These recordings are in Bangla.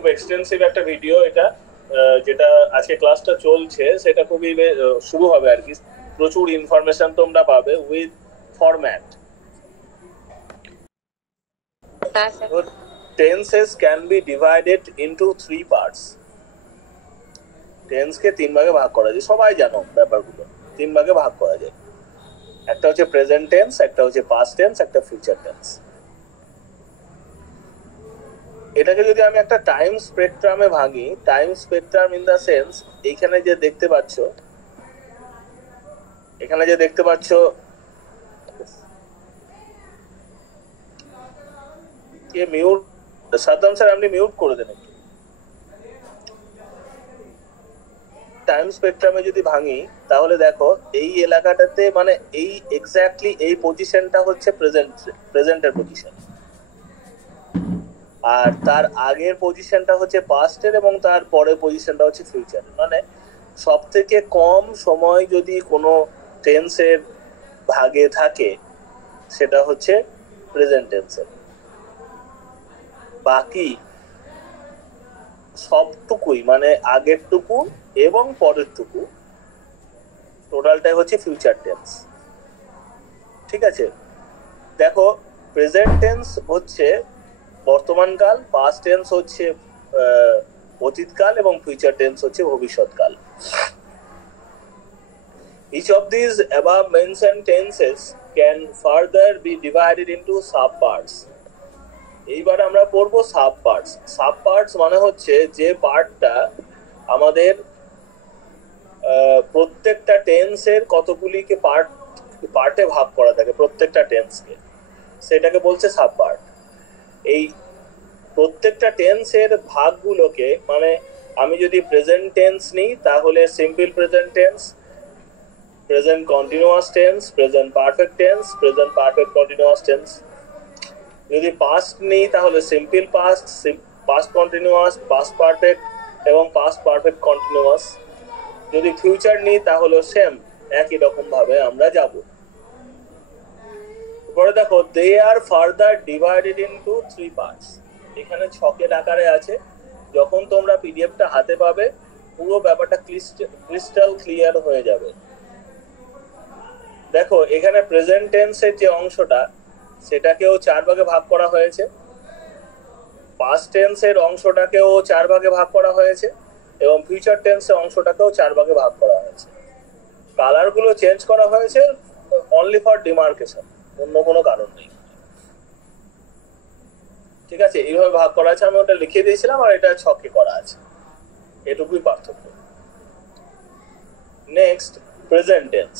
খুব এক্সটেন্সিভ একটা ভিডিও এটা, যেটা আজকে ক্লাসটা চলছে সেটা খুবই শুরু হবে আর কি। প্রচুর ইনফরমেশন তোমরা পাবে with format. Tenses can be divided into 3 parts. টেন্সকে 3 ভাগে ভাগ করা যায়, সবাই জানো ব্যাপারগুলো। 3 ভাগে ভাগ করা যায়, একটা হচ্ছে প্রেজেন্ট টেন্স, একটা হচ্ছে পাস্ট টেন্স, একটা ফিউচার টেন্স। এটাকে যদি আমি একটা টাইম স্পেকট্রামে ভাঙি, time spectrum in the sense এখানে যে দেখতে পাচ্ছ ये মিউট সাদ্দাম স্যার, আপনি মিউট করে দেন একটু। টাইম স্পেকট্রামে যদি ভাঙি তাহলে দেখো এই এলাকাটাতে মানে এই এক্স্যাক্টলি এই পজিশনটা হচ্ছে প্রেজেন্টের পজিশন, আর তার আগের পজিশনটা হচ্ছে পাস্টের, এবং তার পরের পজিশনটা হচ্ছে ফিউচার। মানে সব থেকে কম সময় যদি কোনো টেন্সের ভাগে থাকে সেটা হচ্ছে প্রেজেন্ট টেন্সের। বাকি সবটুকুই মানে আগের টুকু এবং পরের টুকু টোটালটাই হচ্ছে ফিউচার টেন্স। ঠিক আছে, দেখো প্রেজেন্ট টেন্স হচ্ছে বর্তমানকাল, পাস্ট টেন্স হচ্ছে অতীতকাল, এবং ফিউচার টেন্স হচ্ছে ভবিষ্যৎকাল। Each of these above mentioned tenses can further be divided into sub parts. এইবার আমরা পড়বো সাব পার্টস। সাব পার্টস মানে হচ্ছে যে পার্টটা আমাদের প্রত্যেকটা টেন্সের কতগুলিকে পার্টে ভাগ করা থাকে, প্রত্যেকটা টেন্সকে, সেটাকে বলছে সাব পার্ট। এই প্রত্যেকটা টেন্সের ভাগগুলোকে মানে আমি যদি প্রেজেন্ট টেন্স নিই তাহলে simple present tense, present continuous tense, present perfect tense, present perfect continuous tense. যদি পাস্ট নিই তাহলে simple past, past continuous, past perfect এবং পাস্ট পারফেক্ট কন্টিনিউয়াস। যদি ফিউচার নিই তাহলে সেম একই রকম ভাবে আমরা যাব। পরে দেখো দে আর ফার্দার ডিভাইডেড ইনটু 3 পার্টস। এখানে ছকের আকারে আছে, যখন তোমরা পিডিএফটা হাতে পাবে পুরো ব্যাপারটা ক্রিস্টাল ক্লিয়ার হয়ে যাবে। দেখো এখানে প্রেজেন্ট টেন্সের যে অংশটা সেটাকেও 4 ভাগে ভাগ করা হয়েছে, পাস্ট টেন্সের অংশটাকেও 4 ভাগে ভাগ করা হয়েছে, এবং ফিউচার টেন্সের অংশটাকেও 4 ভাগে ভাগ করা হয়েছে। কালারগুলো চেঞ্জ করা হয়েছে অনলি ফর ডিমার্কেশন, অন্য কোনো কারণ নেই। ঠিক আছে, এইভাবে ভাগ করা আছে, আমি ওটা লিখে দিয়েছিলাম আর এটা ছকে করা আছে, এটুকুই পার্থক্য। Next present tense.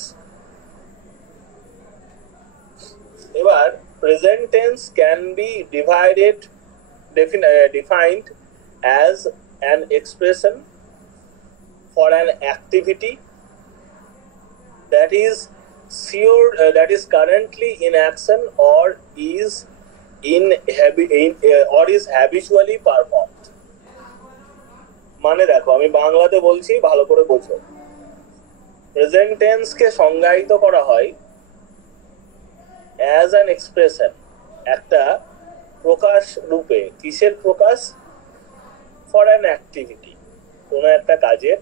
এবার present tense can be defined as an expression for an activity that is currently in action or is habitually performed. মানে দেখো আমি বাংলাতে বলছি, ভালো করে বোঝো। প্রেজেন্ট টেন্সকে সংজ্ঞায়িত করা হয় অ্যাজ অ্যান এক্সপ্রেশন, একটা প্রকাশ রূপে। কিসের প্রকাশ? ফর অ্যান অ্যাক্টিভিটি, কোনো একটা কাজের,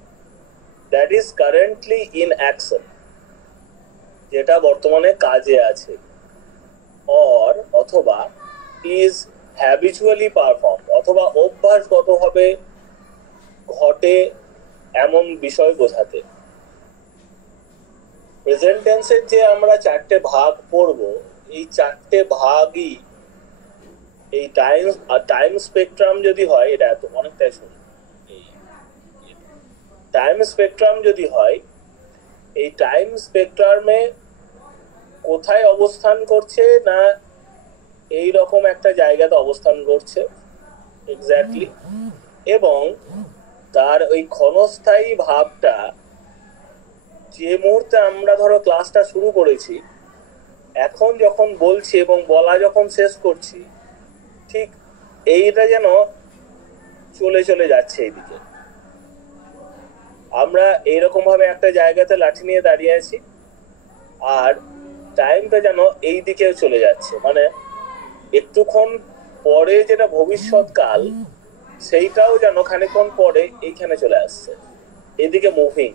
that is currently in action, যেটা বর্তমানে কাজে আছে, অর অথবা ইজ হ্যাবিচুয়ালি পারফর্ম, অথবা অভ্যাসগতভাবে ঘটে এমন বিষয় বোঝাতে। প্রেজেন্ট টেন্সের যে আমরা 4টে ভাগ পড়ব, এই 4টে ভাগই এই টাইম স্পেকট্রাম যদি হয়, এটা এত অনেকটাই শুনি, টাইম স্পেকট্রাম যদি হয়, এই টাইম স্পেকট্রামে কোথায় অবস্থান করছে না এই রকম একটা জায়গাতে অবস্থান করছে এক্স্যাক্টলি, এবং তার ওই ক্ষণস্থায়ী ভাবটা যে মুহূর্তে আমরা ধরো ক্লাসটা শুরু করেছি, এখন যখন বলছি এবং বলা যখন শেষ করছি, ঠিক এইটা যেন চলে চলে যাচ্ছে এইদিকে। আমরা এইরকম ভাবে একটা জায়গাতে লাঠি নিয়ে দাঁড়িয়ে আছি, আর টাইমটা যেন এই দিকেও চলে যাচ্ছে। মানে একটুক্ষণ পরে যেটা ভবিষ্যৎকাল, সেইটাও যেন খানিকক্ষণ পরে এইখানে চলে আসছে, এদিকে মুভিং।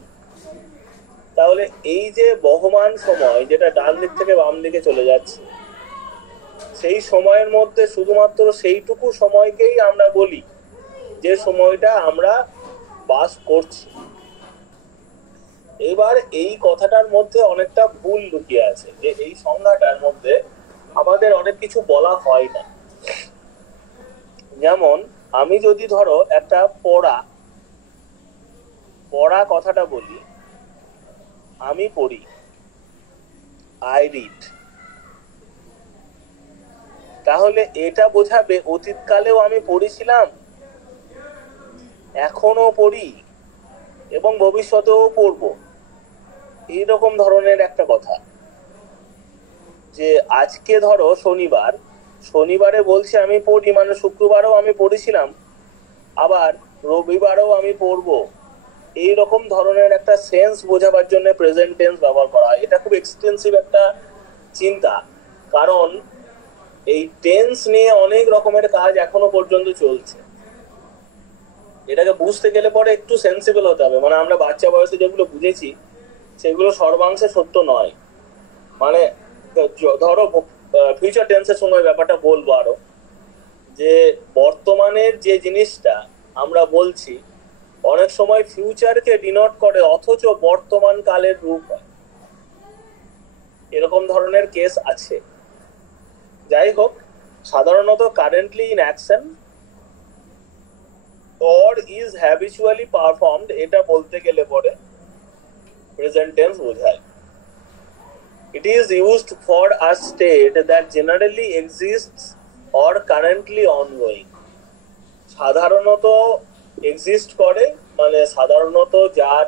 তাহলে এই যে বহমান সময় যেটা ডান দিক থেকে বাম দিকে চলে যাচ্ছে, সেই সময়ের মধ্যে শুধুমাত্র সেইটুকু সময়কেই আমরা বলি যে সময়টা আমরা বাস করছি। এবার এই কথাটার মধ্যে অনেকটা ভুল লুকিয়ে আছে, যে এই সংজ্ঞাটার মধ্যে আমাদের অনেক কিছু বলা হয় না। যেমন আমি যদি ধরো একটা পড়া কথাটা বলি, আমি পড়ি, আই রিড, তাহলে এটা বোঝাবে অতীতকালেও আমি পড়েছিলাম, এখনো পড়ি এবং ভবিষ্যতেও পড়বো, এইরকম ধরনের একটা কথা। যে আজকে ধরো শনিবারে বলছে আমি পড়ি, মানে শুক্রবারও আমি পড়েছিলাম, আবার রবিবারও আমি পড়বো, এইরকম ধরনের একটা সেন্স বোঝাবার জন্য প্রেজেন্ট টেন্স ব্যবহার করা হয়। এটা খুব এক্সটেন্সিভ একটা চিন্তা, কারণ এই টেন্স নিয়ে অনেক রকমের কাজ এখনো পর্যন্ত চলছে। এটাকে বুঝতে গেলে পরে একটু সেন্সিবল হতে হবে, মানে আমরা বাচ্চা বয়সে যেগুলো বুঝেছি সেগুলো সর্বাংশে সত্য নয়। মানে ধরো ফিউচার টেন্সের সময় ব্যাপারটা বলবো আরো, যে বর্তমানের যে জিনিসটা আমরা বলছি অনেক সময় ফিউচারকে ডিনোট করে অথচ বর্তমান কালের রূপ হয়, এরকম ধরনের কেস আছে। যাই হোক, সাধারণত currently in action or is habitually performed, এটা বলতে গেলে পরে প্রেজেন্ট টেন্স বোঝায়। It is used for a state that generally exists or currently ongoing. সাধারণত এক্সিস্ট করে মানে সাধারণত যার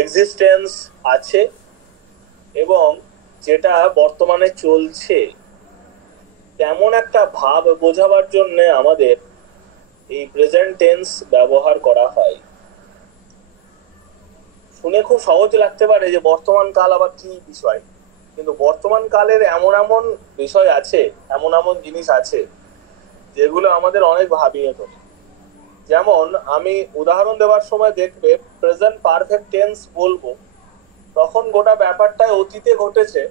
এক্সিস্টেন্স আছে এবং যেটা বর্তমানে চলছে, তেমন একটা ভাব বোঝাবার জন্য আমাদের এই প্রেজেন্ট টেন্স ব্যবহার করা হয়। শুনে খুব সহজ লাগতে পারে যে বর্তমান কাল আবার কি বিষয়, কিন্তু বর্তমান কালের এমন এমন বিষয় আছে, এমন এমন জিনিস আছে যেগুলো আমাদের অনেক ভাবিয়ে তোলে। যেমন আমি উদাহরণ দেওয়ার সময় দেখবে প্রেজেন্ট পারফেক্ট টেন্স বলবো, তখন গোটা ব্যাপারটাই অতীতে ঘটেছে,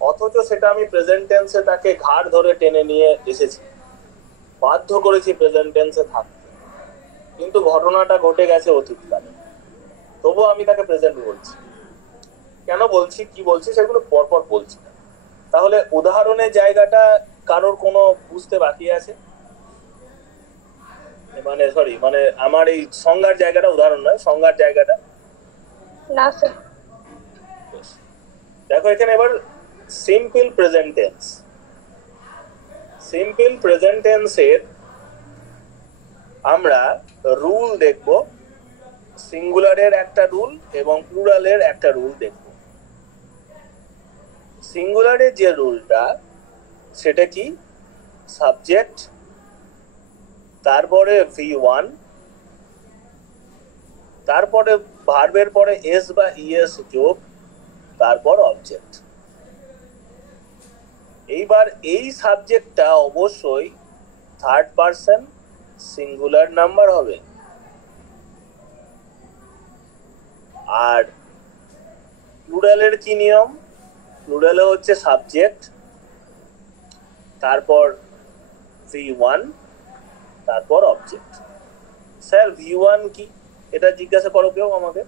অথচ সেটা আমি প্রেজেন্ট টেন্সে তাকে ঘাড় ধরে টেনে নিয়ে এসেছি, বাধ্য করেছি প্রেজেন্ট টেন্সে থাকতে, কিন্তু ঘটনাটা ঘটে গেছে অতীতকালে, তবুও আমি তাকে প্রেজেন্ট বলছি। কেন বলছি, কি বলছি সেগুলো পরপর বলছি। তাহলে উদাহরণের জায়গাটা কারোর কোনো বুঝতে বাকি আছে? মানে আমার এই সংজ্ঞার জায়গাটা, উদাহরণ নয়, সংজ্ঞার জায়গাটা না স্যার। দেখো এখানে এবার simple present tense, simple present টেন্সের আমরা রুল দেখব, সিঙ্গুলারের একটা রুল এবং প্লুরালের একটা রুল দেখব। সিঙ্গুলারের যে রুলটা সেটা কি, সাবজেক্ট, তারপরে V1, তারপরে ভার্বের পরে এস বা ইএস যোগ, তারপর অবজেক্ট। এইবার এই সাবজেক্টটা অবশ্যই থার্ড পারসন সিঙ্গুলার নাম্বার হবে, আর প্লুরালের কি নিয়ম, প্লুরালে হচ্ছে সাবজেক্ট, তারপর V1, তারপর অবজেক্ট। স্যার V1 কি, এটা জিজ্ঞাসা করো কেউ আমাকে,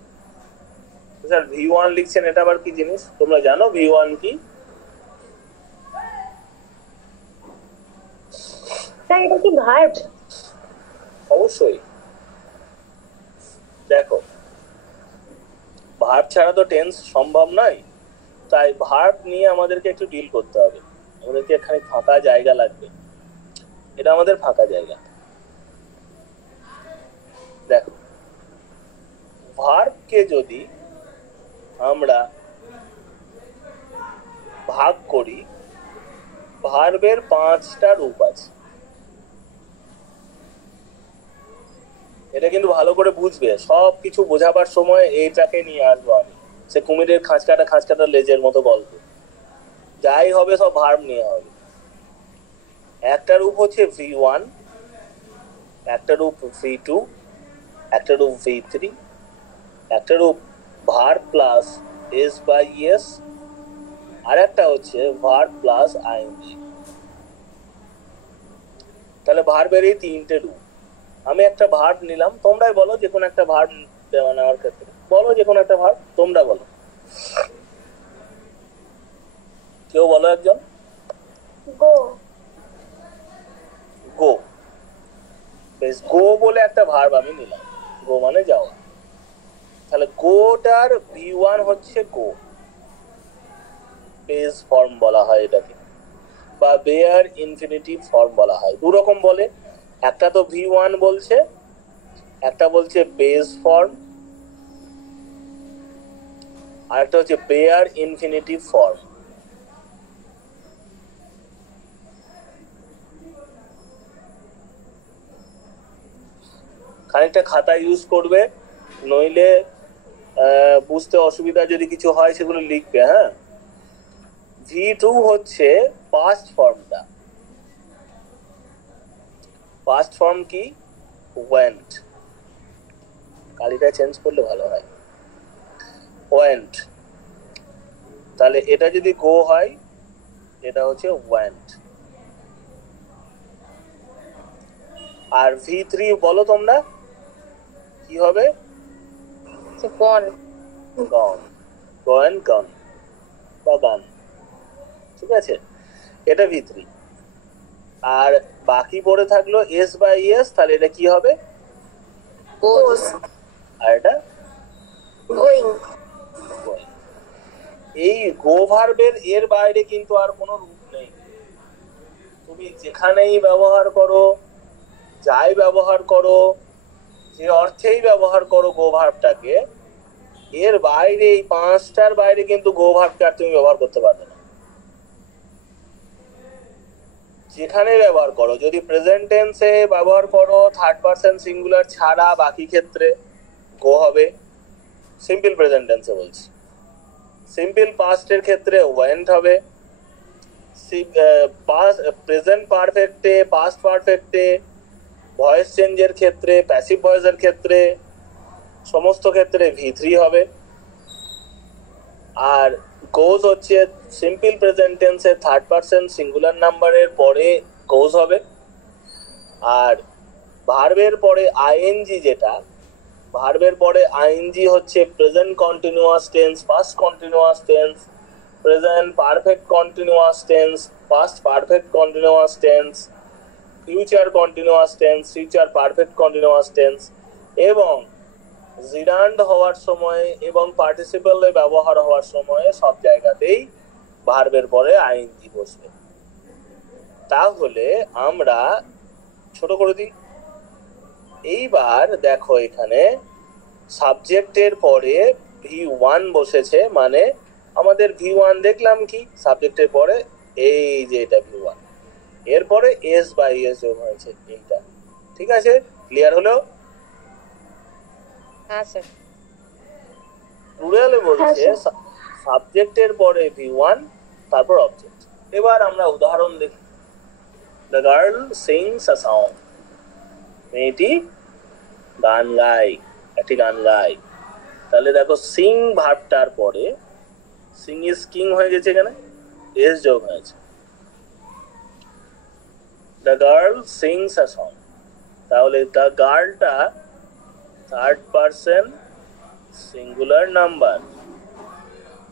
স্যার V1 লিখছেন, এটা আবার কি জিনিস? তোমরা জানো V1 কি? স্যার এটা কি ভার্ব? অবশ্যই। দেখো ভার্ব ছাড়া তো টেন্স সম্ভব নয়, তাই ভার্ব নিয়ে আমাদেরকে একটু ডিল করতে হবে, আমাদেরকে এখানে ফাঁকা জায়গা লাগবে, এটা আমাদের ফাঁকা জায়গা। দেখো ভার্বকে যদি আমরা ভাগ করি, ভার্বের 5টা রূপ আছে, এটা কিন্তু ভালো করে বুঝবে, সব কিছু বোঝাবার সময় এইটাকে নিয়ে আসবো আমি, সে কুমিরের খাঁচকাটা লেজের মতো গল্প, যাই হবে সব ভার্ব নিয়ে হবে। একটা রূপ হচ্ছে V1, একটা রূপ V2, একটা রূপ V3, একটা রূপ var plus s by s, আর একটা হচ্ছে var প্লাস ing। তাহলে ভার্বের এই তিনটে রূপ। আমি একটা ভার্ব নিলাম, তোমরাই বলো যে কোনো একটা ভার্ব নেওয়ার ক্ষেত্রে বলো যে কোনো একটা ভার্ব, তোমরা বলো, কেউ বলো একজন। গো। গো। বেশ, গো বলে একটা ভার্ব আমি নিলাম, গো মানে যাওয়া। তাহলে গোটার V1 হচ্ছে গো, বেস ফর্ম বলা হয় এটাকে, বা বেয়ার ইনফিনিটিভ ফর্ম বলা হয়। দু রকম বলে, একটা তো V1 বলছে, একটা বলছে বেস ফর্ম, আর একটা হচ্ছে বেয়ার ইনফিনিটিভ ফর্ম। খানিকটা খাতা ইউজ করবে, নইলে বুঝতে অসুবিধা যদি কিছু হয় সেগুলো লিখবে। হ্যাঁ, V2 হচ্ছে পাস্ট ফর্মটা। পাস্ট ফর্ম কি? ওয়েন্ট। কালিটা চেঞ্জ করলে ভালো হয়। ওয়েন্ট। তাহলে এটা যদি গো হয়, এটা হচ্ছে ওয়েন্ট। আর V3 বলো তোমরা কি হবে? গন। গন। গন গন বা গান, ঠিক আছে, এটা V3। আর বাকি পড়ে থাকলো s বাই s, তাহলে এটা কি হবে? গোস। আর এটা গোয়িং। এই গো ভার্বের এর বাইরে কিন্তু আর কোনো রূপ নেই। তুমি যেখানেই ব্যবহার করো, যাই ব্যবহার করো, যে অর্থেই ব্যবহার করো গো ভার্বটাকে, এর বাইরে এই পাঁচটার বাইরে কিন্তু গো ভার্বকে আর তুমি ব্যবহার করতে পারবে না। যেখানে ব্যবহার করো, যদি প্রেজেন্ট টেন্সে ব্যবহার করো থার্ড পারসন সিঙ্গুলার ছাড়া, বাকি ক্ষেত্রে গো হবে। সিম্পল প্রেজেন্ট টেন্সে বলছি। সিম্পল পাস্টের ক্ষেত্রে ওয়েন্ট হবে। প্রেজেন্ট পারফেক্টে, পাস্ট পারফেক্টে, ভয়েস চেঞ্জের ক্ষেত্রে, প্যাসিভ ভয়েসের ক্ষেত্রে, সমস্ত ক্ষেত্রে V3 হবে। আর গোজ হচ্ছে সিম্পল প্রেজেন্ট টেন্সে থার্ড পারসন সিঙ্গুলার নাম্বারের পরে গোজ হবে। আর ভার্বের পরে আইএনজি, যেটা ভার্বের পরে আইএনজি হচ্ছে present continuous tense, past continuous tense, present perfect continuous tense, past perfect continuous tense, future continuous tense, future perfect continuous tense, এবং জিরান্ড হওয়ার সময় এবং পার্টিসিপলে ব্যবহার হওয়ার সময় সব জায়গাতেই ভার্বের পরে আইএনজি বসবে। তাহলে আমরা ছোট করে দিই। এইবার দেখো, এখানে সাবজেক্টের পরে V1 বসেছে, মানে আমাদের V1 দেখলাম কি সাবজেক্টের পরে, এই যে এটা V1, এরপরে s বাই s যোগ হয়েছে এইটা। ঠিক আছে, ক্লিয়ার হলো? হ্যাঁ স্যার। প্লুরালে বলছে সাবজেক্টের পরে V1, তারপর অবজেক্ট। এবার আমরা উদাহরণ দেখি। The girl sings a song. মেয়েটি গান গায়, একটি গান গায়। তাহলে দেখো, সিং ভার্বটার পরে সিং ইজ কিং হয়ে গেছে, এখানে এস যোগ হয়েছে। The girl sings a song, তাহলে দ্য গার্লটা থার্ড পারসন সিঙ্গুলার নাম্বার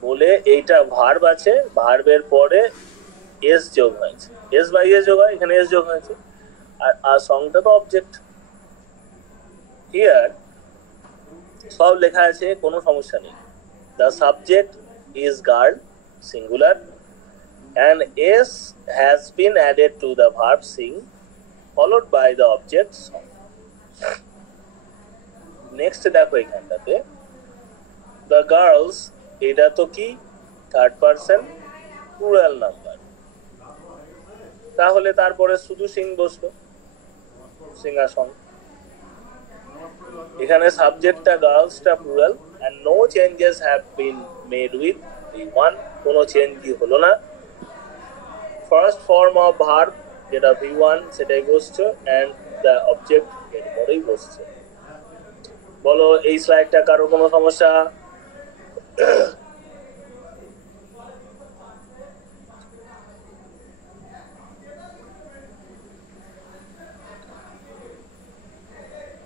বলে এইটা ভার্ব আছে, ভার্বের পরে এস যোগ হয়েছে, এস বাই এস যোগ হয়, এখানে এস যোগ হয়েছে। আর সংটা তো অবজেক্ট। হিয়ার সব লেখা আছে, কোনো সমস্যা নেই। The subject is girl singular and s has been added to the verb sing followed by the object song. Next দেখো, এখানটাতে দ্য গার্লস, এটা তো কি থার্ড পারসন প্লুরাল নাম্বার, তাহলে তারপরে শুধু সিং বসলো, সিঙ্গার সং। এখানে সাবজেক্টটা গার্লসটা plural, and no changes have been made with the one, কোনো চেঞ্জই হলো না। ফার্স্ট ফর্ম অফ ভার্ব যেটা V1 সেটাই বসছে অ্যান্ড দ্য অবজেক্ট এর পরেই বসছে। বলো এই স্লাইডটা কারো কোনো সমস্যা?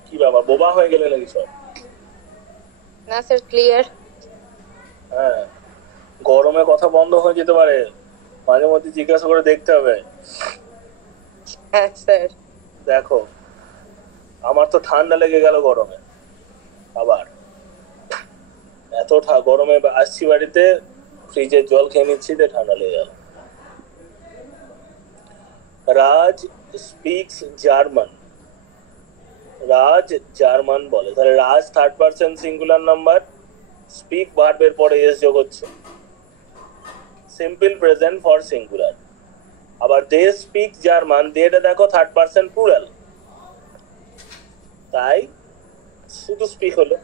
কি বাবা বোবা হয়ে গেলে নাকি সব? না স্যার, ক্লিয়ার। হ্যাঁ, গরমে কথা বন্ধ হয়ে যেতে পারে, মাঝে মধ্যে জিজ্ঞাসা করে দেখতে হবে। হ্যাঁ স্যার। দেখো আমার তো ঠান্ডা লেগে গেল গরমে, আবার এত গরমে আসছি বাড়িতে, ফ্রিজের জল খেয়ে নিচ্ছি, ঠান্ডা লেগে গেল। Raj speaks German. Raj German বলে, তাহলে Raj third person singular number, speak ভার্বের পরে এস যোগ হচ্ছে, সিম্পল প্রেজেন্ট ফর সিঙ্গুলার। আবার দে স্পিক জার্মান, দেটা দেখো থার্ড পারসন প্লুরাল, তাই শুধু স্পিক হলো।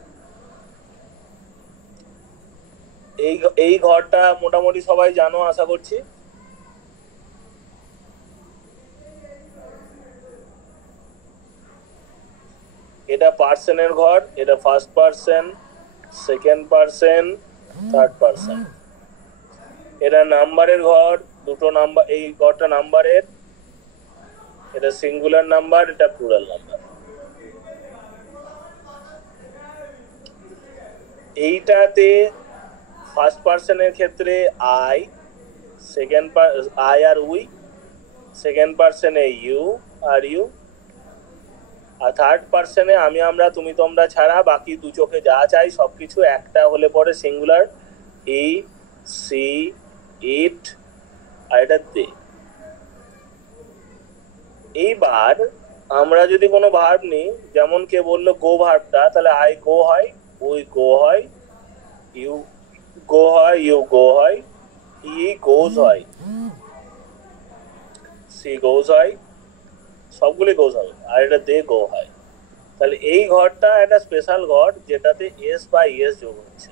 এই ঘরটা মোটামুটি সবাই জানো আশা করছি। এটা পার্সনের ঘর, এটা first person, second person, third person. এটা নাম্বারের ঘর, দুটো নাম্বার, এই ঘরটা নাম্বারের, এটা সিঙ্গুলার নাম্বার, এটা প্লুরাল নাম্বার। এইটাতে ফার্স্ট পার্সনের ক্ষেত্রে আই, সেকেন্ড আই আর উই, সেকেন্ড পার্সনে ইউ আর ইউ, আর থার্ড পার্সনে আমি আমরা তুমি তোমরা ছাড়া বাকি দু চোখে যা চাই সবকিছু একটা হলে পরে সিঙ্গুলার, ই সি ইট আর এটা দে। এইবার আমরা যদি কোনো ভার্ব নিই, যেমন কে বললো গো ভার্বটা, তাহলে আই গো হয়, উই গো হয়, ইউ গো হয়, ইউ গো হয়, ই গোজ হয়, সি গোজ হয়, সবগুলি গোজ হবে, আর এটা দে গো হয়। তাহলে এই ঘরটা একটা স্পেশাল ঘর যেটাতে এস বা ইএস যোগ হচ্ছে।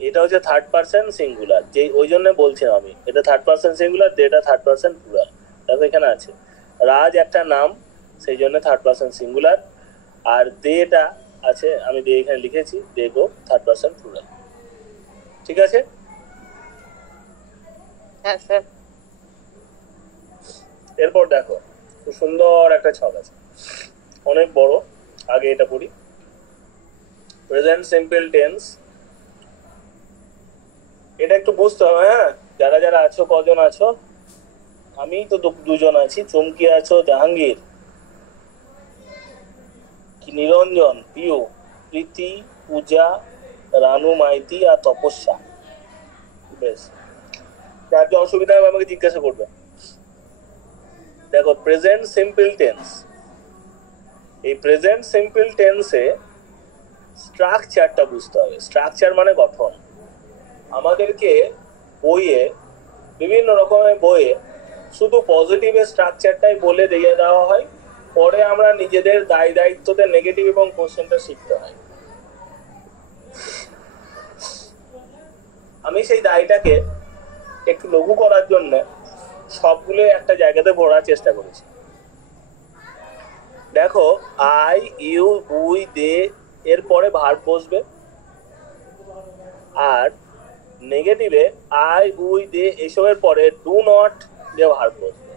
এটা হচ্ছে থার্ড পার্সন সিঙ্গুলার, যে ওই জন্য বলছিলাম আমি, এটা থার্ড পার্সন সিঙ্গুলার, দেটা থার্ড পার্সন প্লুরাল। দেখো এখানে আছে রাজ একটা নাম, সেই জন্য থার্ড পার্সন সিঙ্গুলার, আর দেটা আছে, আমি দে এখানে লিখেছি, they go third person plural. ঠিক আছে? হ্যাঁ স্যার। এরপর দেখো খুব সুন্দর একটা ছক আছে, অনেক বড়, আগে এটা পড়ি। প্রেজেন্ট সিম্পল টেন্স, এটা একটু বুঝতে হবে। হ্যাঁ, যারা যারা আছো, কজন আছো? আমি তো দুজন আছি, চুমকি আছো, জাহাঙ্গীর, কি নিরঞ্জন, পিউ, প্রীতি, পূজা, রানু মাইতি আর তপস্যা। বেশ, যার যে অসুবিধা হবে আমাকে জিজ্ঞাসা করবে। দেখো প্রেজেন্ট সিম্পল টেন্স, এই প্রেজেন্ট সিম্পল টেন্সে স্ট্রাকচারটা বুঝতে হবে। স্ট্রাকচার মানে গঠন। আমাদেরকে বইয়ে, বিভিন্ন রকমের বইয়ে শুধু পজিটিভের স্ট্রাকচারটাই বলে দিয়ে দেওয়া হয়, পরে আমরা নিজেদের দায় দায়িত্বতে নেগেটিভ এবং কোশ্চেনটা শিখতে হয়। আমি সেই দায়টাকে একটু লঘু করার জন্য সবগুলো একটা জায়গাতে ভরার চেষ্টা করেছি। দেখো আই, ইউ, উই, দে এর পরে ভার্ব বসবে, আর নেগেটিভে আই, উই, দে এসবের পরে ডু নট দিয়ে ভার্ব বসবে,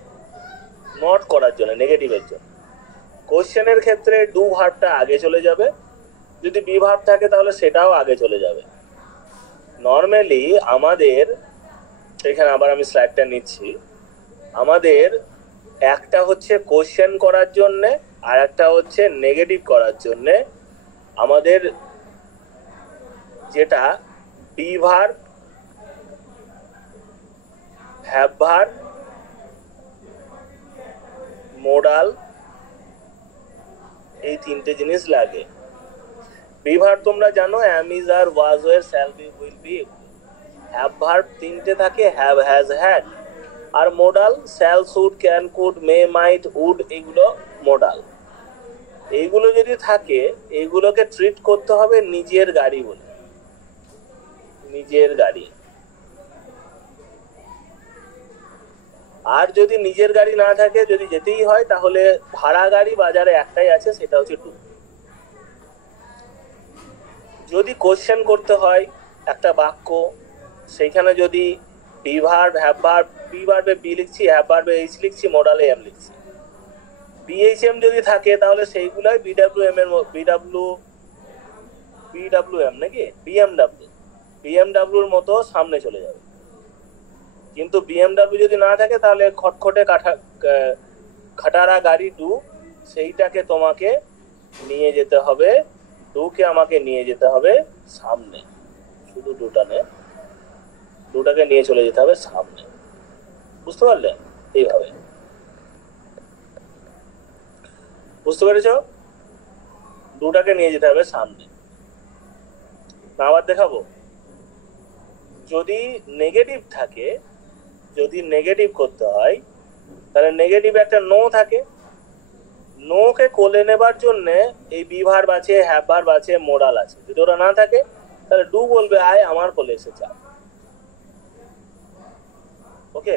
নট করার জন্য, নেগেটিভের জন্য। কোশ্চেনের ক্ষেত্রে ডু ভার্বটা আগে চলে যাবে, যদি বি ভার্ব থাকে তাহলে সেটাও আগে চলে যাবে। নর্মালি আমাদের এখানে, আবার আমি স্লাইডটা নিচ্ছি, আমাদের একটা হচ্ছে কোশ্চেন করার জন্যে আর একটা হচ্ছে নেগেটিভ করার জন্যে। আমাদের যেটা be verb, have verb, modal, এই তিনটে জিনিস লাগে। বি ভার্ব তোমরা জানো, am, is, are, was, were, shall be, will be. Have verb তিনটে থাকে, হ্যাভ, হ্যাজ, হ্যাড। আর modal shall, should, can, could, may, might, would, এগুলো মোডাল। এইগুলো যদি থাকে, এইগুলোকে ট্রিট করতে হবে নিজের গাড়ি বলে, নিজের গাড়ি। আর যদি নিজের গাড়ি না থাকে, যদি যেতেই হয়, তাহলে ভাড়া গাড়ি বাজারে একটাই আছে, সেটা হচ্ছে ডু। যদি কোশ্চেন করতে হয় একটা বাক্য, সেইখানে যদি be verb, have verb, be ভার্বে বি লিখছি, হ্যাভ ভার্বে এইচ লিখছি, মডালে এম লিখছি, বিএইচএম যদি থাকে তাহলে সেইগুলাই বিডব্লিউএম এর বিডব্লিউএম নাকি বিএমডব্লিউর মতো সামনে চলে যাবে। কিন্তু বিএমডব্লিউ যদি না থাকে তাহলে খটখটে খাটারা গাড়ি ডু, সেইটাকে তোমাকে নিয়ে যেতে হবে, ডুকে আমাকে নিয়ে যেতে হবে সামনে, শুধু দুটাকে নিয়ে চলে যেতে হবে সামনে। বুঝতে পারলে? এইভাবে বুঝতে পেরেছ? দুটাকে নিয়ে যেতে হবে সামনে। আবার দেখাবো, যদি নেগেটিভ থাকে, যদি নেগেটিভ করতে হয় তাহলে নেগেটিভ একটা নো থাকে, নোকে কোলে নেবার জন্য এই বি ভার্ব আছে, হ্যাভ ভার্ব আছে, মোডাল আছে। যদি ওরা না থাকে তাহলে ডু বলবে আয় আমার কোলে এসে চা। ওকে,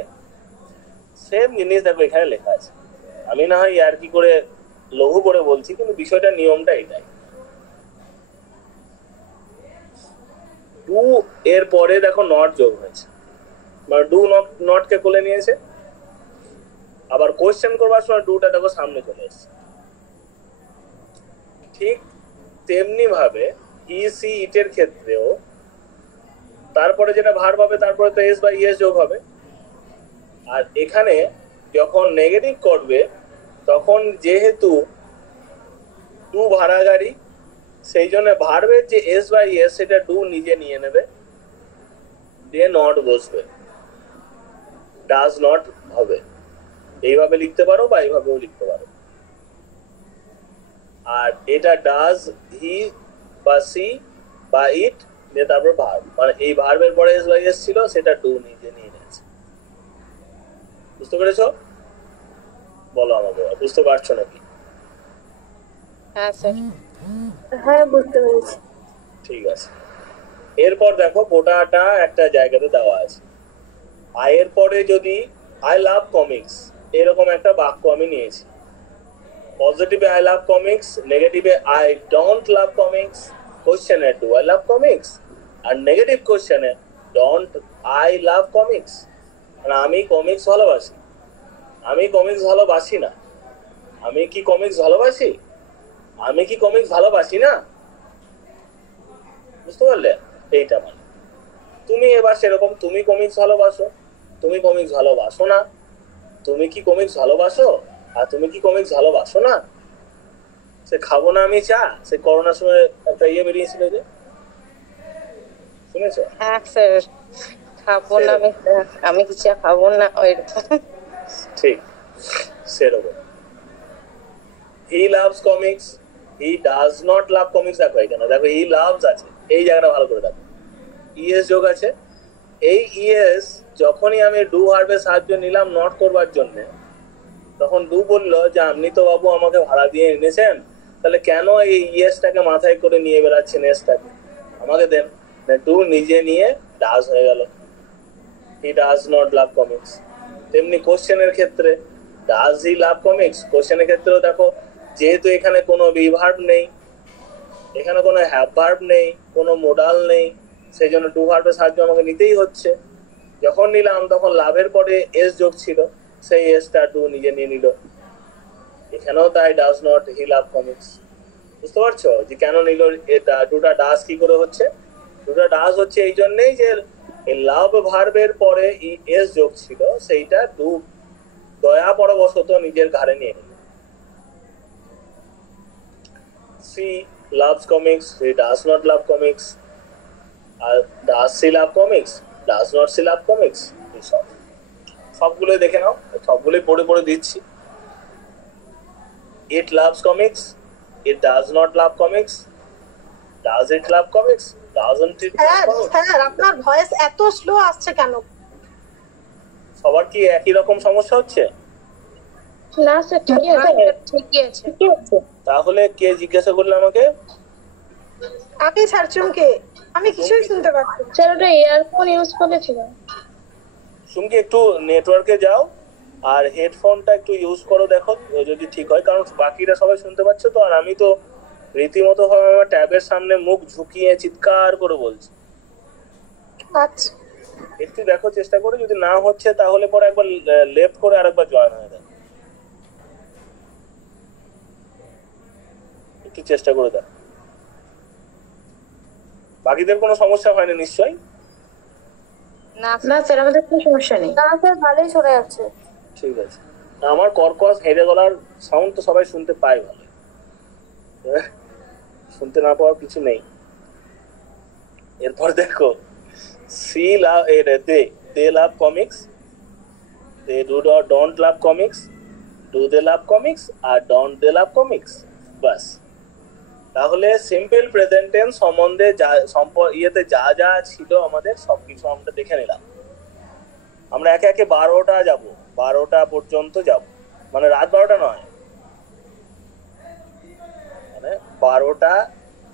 সেম জিনিস দেখো এখানে লেখা আছে। আমি না হয় আর কি করে লঘু করে বলছি, কিন্তু বিষয়টা নিয়মটা এটাই। ডু এর পরে দেখো নট যোগ হয়েছে, মানে ডু নট কে কোলে নিয়েছে। আবার কোশ্চেন করবার সময় ডুটা দেখো সামনে চলে এসেছে। ঠিক তেমনি ভাবে ই সি ইটের ক্ষেত্রেও তারপরে যেটা ভার্ব হবে তারপরে তো এস বা ইএস যোগ হবে। আর এখানে যখন নেগেটিভ করবে তখন যেহেতু ডু ভাড়া গাড়ি, সেই জন্য ভার্বের যে এস বা ইএস সেটা ডু নিজে নিয়ে নেবে, দিয়ে নট বসবে, ডাজ নট হবে। এইভাবে লিখতে পারো বা এইভাবেও লিখতে পারো। আর এটা ডাজ হি বা সি বা ইট দিয়ে তারপর ভার্ব, মানে এই ভার্বের পরে এস বা ইএস ছিল, সেটা ডু নিজে নিয়ে নিয়েছে। বুঝতে পেরেছো? বলো আমাকে, বুঝতে পারছো নাকি? হ্যাঁ স্যার। হ্যাঁ বুঝতে পেরেছি। ঠিক আছে। এরপর দেখো গোটাটা একটা জায়গাতে দেওয়া আছে। আয়ের পরে যদি আই লাভ কমিক্স এরকম একটা বাক্য আমি নিয়েছি, পজিটিভে আই লাভ কমিক্স, নেগেটিভে আই ডোন্ট লাভ কমিক্স, কোশ্চেনে ডু আই লাভ কমিক্স, আর নেগেটিভ কোশ্চেনে ডোন্ট আই লাভ কমিক্স, মানে আমি কমিক্স ভালোবাসি। আমি কমিক্স ভালোবাসি না। আমি কি কমিক্স ভালোবাসি? আমি কি কমিক্স ভালোবাসি না। বুঝতে পারলে? এইটা মানে তুমি এবার সেরকম, তুমি কমিক্স ভালোবাসো, তুমি কমিক্স ভালোবাসো না, তুমি কি কমিক্স ভালোবাসো আর তুমি কি কমিক্স ভালোবাসো না। সে খাবো না আমি চা, সে করোনার সময় একটা বেরিয়েছিল যে, শুনেছো? হ্যাঁ স্যার, খাবো না আমি কি চা খাবো না, ওইরকম। ঠিক সেরকম। He loves comics, he does not love comics. দেখো এখানে দেখো হি লাভস আছে, এই জায়গাটা ভালো করে দেখো, ইএস যোগ আছে। এই ইএস যখনই আমি ডু ভার্বের সাহায্য নিলাম নট করবার জন্য, তখন ডু বললো যে আপনি তো বাবু আমাকে ভাড়া দিয়ে এনেছেন, তাহলে কেন এই ইএসটাকে মাথায় করে নিয়ে বেড়াচ্ছেন, এসটাকে আমাকে দেন। ডু নিজে নিয়ে ডাজ হয়ে গেল, he does not love comics. তেমনি কোশ্চেনের ক্ষেত্রে ডাজ হি লাভ কমিক্স, কোশ্চেনের ক্ষেত্রেও দেখো যেহেতু এখানে কোনো বি ভার্ব নেই, এখানে কোনো হ্যাভ ভার্ব নেই, কোনো মোডাল নেই, সেই জন্য ডু ভার্বের সাহায্য আমাকে নিতেই হচ্ছে। যখন নিলাম তখন লাভের পরে এস যোগ ছিল, সেই এসটা ডু নিজে নিয়ে নিল। এখানেও তাই does not he love comics. বুঝতে পারছো যে কেন নিল? এটা ডুটা ডাজ কি করে হচ্ছে? ডুটা ডাজ হচ্ছে এই জন্যই যে এই লাভ ভার্বের পরে এস যোগ ছিল, সেইটা ডু দয়া পরবশত নিজের ঘাড়ে নিয়ে নিল। She loves comics, he does not love comics. Does she love comics? Does not she love comics? সবগুলোই দেখে নাও, সবগুলোই পড়ে পড়ে দিচ্ছি। It loves comics, it does not love comics. Does it love comics? Doesn't it love comics? Sir আপনার ভয়েস এত স্লো আসছে কেন? সবার কি একই রকম সমস্যা হচ্ছে? না স্যার, ঠিকই আছে, ঠিকই আছে। তাহলে কে জিজ্ঞাসা করলে আমাকে? আপনি স্যার চুমকে, আমি কিছুই শুনতে পাচ্ছি না। স্যার ওটা ইয়ারফোন ইউজ করেছিল। চুমকি একটু নেটওয়ার্কে যাও, আর হেডফোনটা একটু ইউজ করো, দেখো যদি ঠিক হয়, কারণ বাকিরা সবাই শুনতে পাচ্ছে তো, আর আমি তো রীতিমতো ভাবে আমার ট্যাবের সামনে মুখ ঝুঁকিয়ে চিৎকার করে বলছি। আচ্ছা একটু দেখো চেষ্টা করে, যদি না হচ্ছে তাহলে পরে একবার লেফট করে আরেকবার জয়েন হয়ে যাবে, একটু চেষ্টা করে দেখো। বাকিদের কোনো সমস্যা হয়নি নিশ্চয়ই? না না স্যার, আমাদের কোনো সমস্যা নেই। না স্যার, ভালোই শোনা যাচ্ছে। ঠিক আছে। আমার কর্কশ হেঁড়ে গলার সাউন্ড তো সবাই শুনতে পায় ভালো, শুনতে না পাওয়ার কিছু নেই। এরপর দেখো, she love they love comics, they don't love comics, do they love comics, আর ডোন্ট দে লাভ কমিক্স, বাস। তাহলে সিম্পল প্রেজেন্ট টেন্স সম্বন্ধে ইয়েতে যা যা ছিল আমাদের সবকিছু আমরা দেখে নিলাম। আমরা একে একে 12টা যাব, 12টা পর্যন্ত যাব, মানে রাত 12টা নয়, মানে 12টা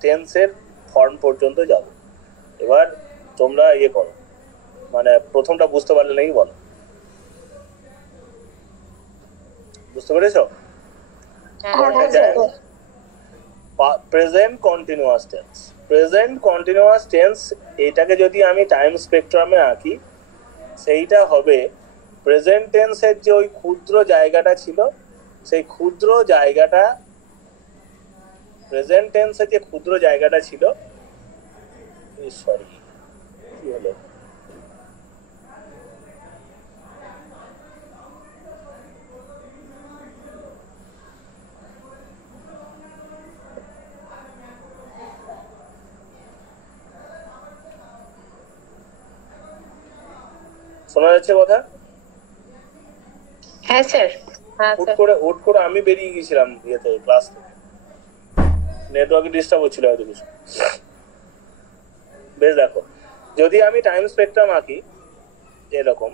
টেন্সের ফর্ম পর্যন্ত যাব। এবার তোমরা ইয়ে করো, মানে প্রথমটা বুঝতে পারলে নাকি বলো, বুঝতে পেরেছো? Present continuous tense, present continuous tense এটাকে যদি আমি টাইম স্পেকট্রামে আঁকি, সেইটা হবে প্রেজেন্ট টেন্সের যে ওই ক্ষুদ্র জায়গাটা ছিল, সেই ক্ষুদ্র জায়গাটা, প্রেজেন্ট টেন্সের যে ক্ষুদ্র জায়গাটা ছিল, সরি কি হলো, শোনা যাচ্ছে কথা? হ্যাঁ স্যার। হ্যাঁ হুট স্যার। করে আমি বেরিয়ে গেছিলাম ইয়েতে, ক্লাস থেকে, নেটওয়ার্কে ডিস্টার্ব হচ্ছিল হয়তো কিছু। বেশ দেখো, যদি আমি টাইম স্পেকট্রাম আঁকি এরকম,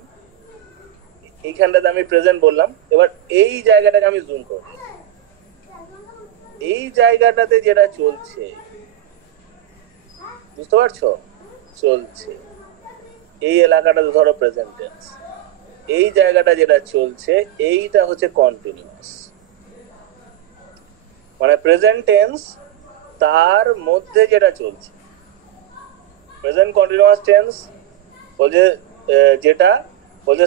এইখানটাতে আমি প্রেজেন্ট বললাম, এবার এই জায়গাটাকে আমি জুম করব, এই জায়গাটাতে যেটা চলছে, বুঝতে পারছো? চলছে এই এলাকাটাতে ধরো প্রেজেন্ট টেন্স, এই জায়গাটা যেটা চলছে এইটা হচ্ছে কন্টিনিউয়াস, মানে প্রেজেন্ট টেন্স তার মধ্যে যেটা চলছে। প্রেজেন্ট কন্টিনিউয়াস টেন্স বলছে যেটা বলছে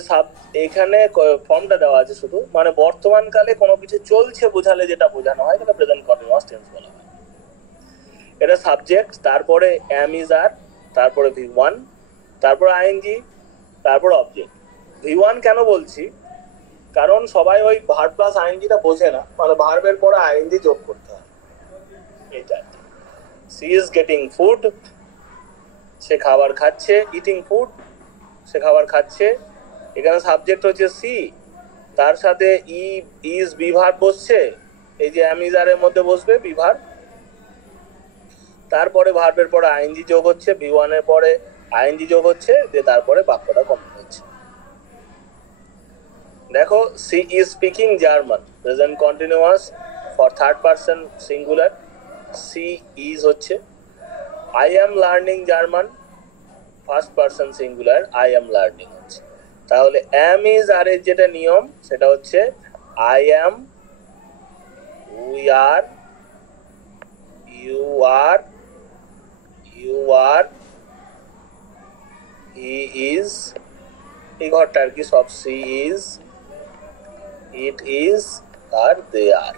এখানে ফর্মটা দেওয়া আছে শুধু, মানে বর্তমানকালে কোনো কিছু চলছে বোঝালে যেটা বোঝানো হয় সেটা প্রেজেন্ট কন্টিনিউয়াস টেন্স বলা হয়। এটা সাবজেক্ট, তারপরে এম ইজ আর, তারপরে V1, তারপরে আইএনজি, তারপরে অবজেক্ট। V1 কেন বলছি, কারণ সবাই ওই ভার্ব প্লাস আইএনজিটা বোঝে না, মানে ভার্বের পরে আইএনজি যোগ করতে হয়। এটা সি ইজ গেটিং ফুড, সে খাবার খাচ্ছে, ইটিং ফুড, সে খাবার খাচ্ছে। এখানে সাবজেক্ট হচ্ছে সি, তার সাথে ইজ বি ভার্ব বসছে, এই যে এম ইজ আর এর মধ্যে বসবে বি ভার্ব, তারপরে ভার্বের পরে আইএনজি যোগ হচ্ছে, V1 এর পরে আইএনজি যোগ হচ্ছে, দিয়ে তারপরে বাক্যটা কমপ্লিট হচ্ছে। দেখো, she is speaking German, present continuous for third person singular, she is হচ্ছে। I am learning German, first person singular, I am learning হচ্ছে। তাহলে এম ইজ আর এর যেটা নিয়ম সেটা হচ্ছে I am, we are, you R, you are, he is, এই ঘরটা আর কি সব সি ইজ, ইট ইজ, আর দে আর।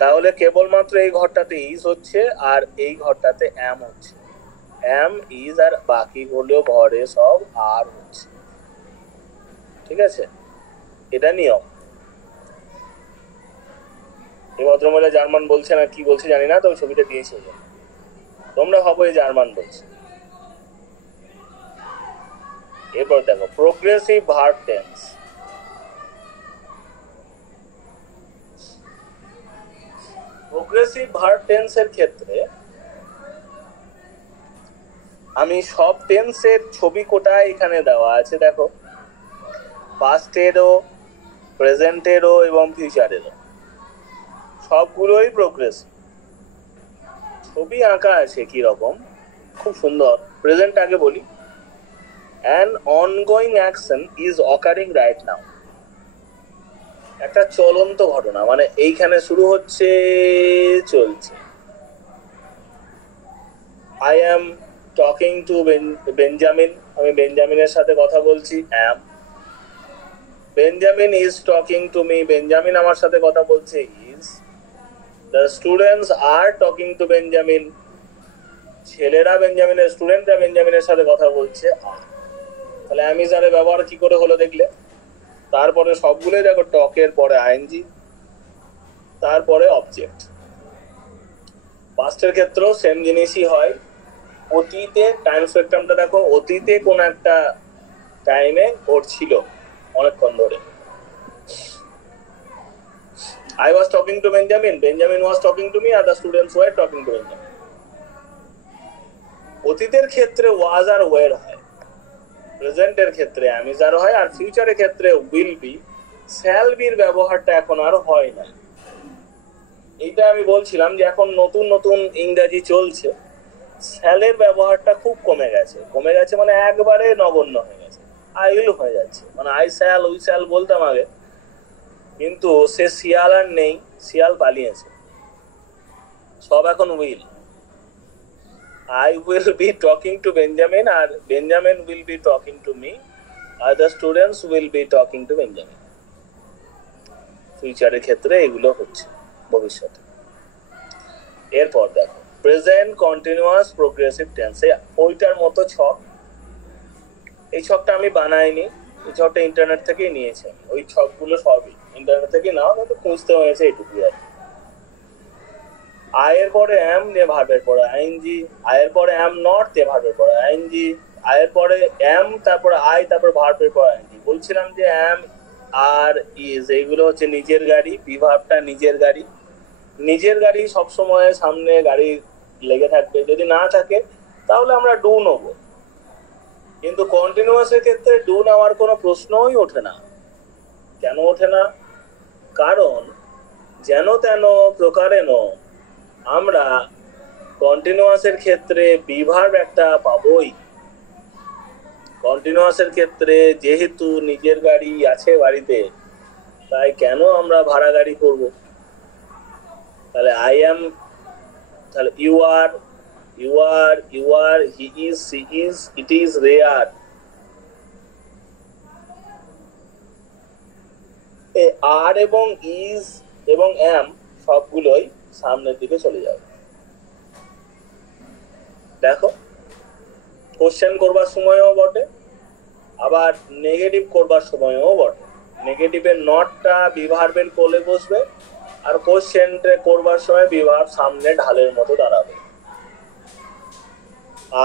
তাহলে কেবলমাত্র এই ঘরটাতে ইজ হচ্ছে আর এই ঘরটাতে এম হচ্ছে, এম ইজ, আর বাকিগুলো ঘরে সব আর হচ্ছে। ঠিক আছে, এটা নিয়ম। এই ভদ্রমহিলা জার্মান বলছে না কি বলছে জানি না, তবে ছবিটা দিয়েছে, তোমরা ভাবো এই জার্মান বলছে। এরপর দেখো progressive verb tense. Progressive verb টেন্সের ক্ষেত্রে আমি সব টেন্সের ছবি কোটা এখানে দেওয়া আছে, দেখো পাস্টেরও, প্রেজেন্টেরও এবং ফিউচারেরও, সবগুলোই প্রোগ্রেসিভ। ছবি আঁকা আছে কি রকম, খুব সুন্দর। প্রেজেন্ট আগে বলি, an ongoing action is occurring right now. একটা চলন্ত ঘটনা, মানে এইখানে শুরু হচ্ছে, চলছে। I am talking to Benjamin, আমি বেঞ্জামিনের সাথে কথা বলছি। Am Benjamin is talking to me, Benjamin আমার সাথে কথা বলছে। Is the students are talking to Benjamin, ছেলেরা বেঞ্জামিনের, স্টুডেন্টরা বেঞ্জামিনের সাথে কথা বলছে। তাহলে অ্যামিজারের ব্যবহার কি করে হলো দেখলে? তারপরে সবগুলোই দেখো, টকের পরে আইএনজি, তারপরে অবজেক্ট। পাস্টের ক্ষেত্রেও সেম জিনিসই হয়। অতীতে টাইম স্পেকট্রামটা দেখো, অতীতে কোন একটা টাইমে ঘটছিল অনেকক্ষণ ধরে। I was talking to Benjamin, Benjamin was talking to me, and the students were talking to Benjamin. অতীতের ক্ষেত্রে ওয়াজ আর ওয়ের হয়, প্রেজেন্টের ক্ষেত্রে অ্যামিজার হয়, আর ফিউচারের ক্ষেত্রে উইল বি। শ্যাল বির ব্যবহারটা এখন আর হয় না। এইটা আমি বলছিলাম যে এখন নতুন নতুন ইংরেজি চলছে, শ্যালের ব্যবহারটা খুব কমে গেছে। কমে গেছে মানে একবারে নগণ্য হয়ে গেছে, আই উইল হয়ে যাচ্ছে। মানে আই শ্যাল, উই শ্যাল বলতাম আগে, কিন্তু সে শিয়াল আর নেই, শিয়াল পালিয়েছে, সব এখন will. I will be talking to Benjamin, or Benjamin will be talking to me, or the students will be talking to Benjamin. ফিউচারের ক্ষেত্রে এগুলো হচ্ছে ভবিষ্যতে। এরপর দেখো প্রেজেন্ট কন্টিনিউয়াস প্রোগ্রেসিভ টেন্সে ওইটার মতো ছক। এই ছকটা আমি বানাইনি, এই ছকটা ইন্টারনেট থেকেই নিয়েছি। ওই ছকগুলো সবই ইন্টারনেট থেকে নাও, কিন্তু খুঁজতে হয়েছে এইটুকুই আর। আয়ের পরে এম দিয়ে ভার্বের পরে আইএনজি, আয়ের পরে এম নট দিয়ে ভার্বের পরে আইএনজি, আয়ের পরে এম, তারপরে আই, তারপরে ভার্বের পরে আইএনজি। বলছিলাম যে এম আর ইজ এইগুলো হচ্ছে নিজের গাড়ি, বি ভার্বটা নিজের গাড়ি। নিজের গাড়ি সবসময় সামনে গাড়ি লেগে থাকবে, যদি না থাকে তাহলে আমরা ডু নেব। কিন্তু কন্টিনিউয়াসের ক্ষেত্রে ডু নেওয়ার কোনো প্রশ্নই ওঠে না। কেন ওঠে না? কারণ যেন তেন প্রকারেণ আমরা কন্টিনিউয়াসের ক্ষেত্রে বিভার্ব একটা পাবোই। কন্টিনিউয়াসের ক্ষেত্রে যেহেতু নিজের গাড়ি আছে বাড়িতে, তাই কেন আমরা ভাড়া গাড়ি করব? তাহলে আই এম, তাহলে you R, you R, you are, he is, she is, it is, they are. Are এবং ইজ এবং এম সবগুলোই সামনের দিকে চলে যাবে। দেখো কোশ্চেন করবার সময়ও বটে, আবার নেগেটিভ করবার সময়ও বটে। নেগেটিভের নটটা বিভার্বের কোলে বসবে, আর কোশ্চেন করবার সময় বিভার্ব সামনে ঢালের মতো দাঁড়াবে।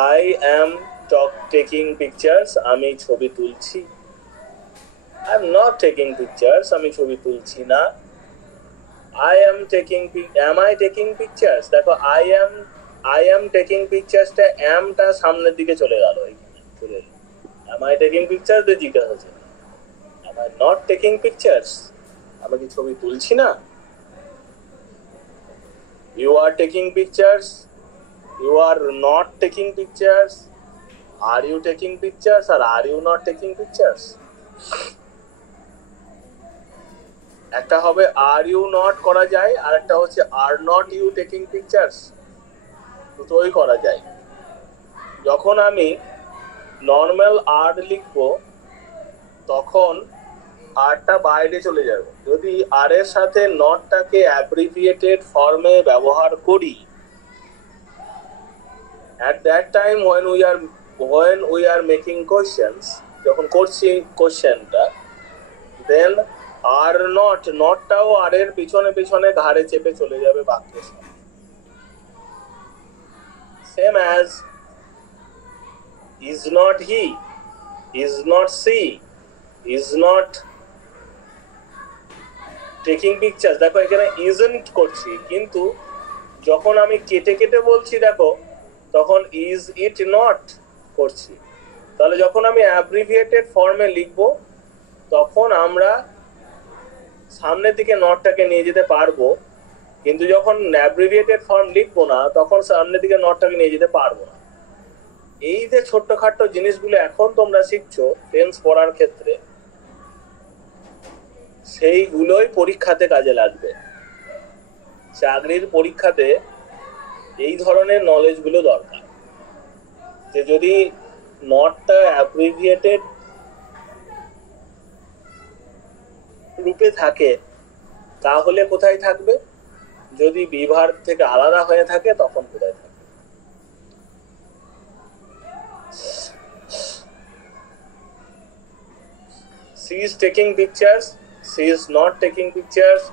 আই এম টেকিং পিকচার্স, আমি ছবি তুলছি। I am not taking pictures, আমি ছবি তুলছি না। I am taking, am I taking pictures? দেখো I am taking pictures টা am টা সামনের দিকে চলে গেল, এইখানে চলে এলো। Am I taking pictures দিয়ে জিজ্ঞাসা হচ্ছে, am I not taking pictures? আমি কি ছবি তুলছি না? You are taking pictures, you are not taking pictures, are you taking pictures, or are you not taking pictures? একটা হবে আর ইউ নট করা যায়, আর একটা হচ্ছে are not you taking pictures, দুটোই করা যায়। যখন আমি নর্মাল আর লিখবো তখন আরটা বাইরে চলে যাবে। যদি আর এর সাথে নটটাকে অ্যাব্রিভিয়েটেড ফর্মে ব্যবহার করি, at that time when we are making questions, যখন করছি কোশ্চেনটা, then আর নটটাও আর এর পিছনে পিছনে ঘাড়ে চেপে চলে যাবে বাক্যের সাথে। Same as is not he, is not she, is not taking pictures. দেখো এখানে ইজন্ট করছি, কিন্তু যখন আমি কেটে কেটে বলছি দেখো, তখন ইজ ইট নট করছি। তাহলে যখন আমি অ্যাব্রিভিয়েটেড ফর্মে লিখবো, তখন আমরা সামনের দিকে নটটাকে নিয়ে যেতে পারবো, কিন্তু যখন অ্যাব্রিভিয়েটেড ফর্ম লিখবো না তখন সামনের দিকে নটটাকে নিয়ে যেতে পারবো না। এই যে ছোট্টখাট্ট জিনিসগুলো এখন তোমরা শিখছো টেন্স পড়ার ক্ষেত্রে, সেইগুলোই পরীক্ষাতে কাজে লাগবে। চাকরির পরীক্ষাতে এই ধরনের নলেজ গুলো দরকার, যে যদি নটটা অ্যাব্রিভিয়েটেড রূপে থাকে তাহলে কোথায় থাকবে, যদি বিভার থেকে আলাদা হয়ে থাকে তখন কোথায় থাকবে। She is taking pictures, she is not taking pictures,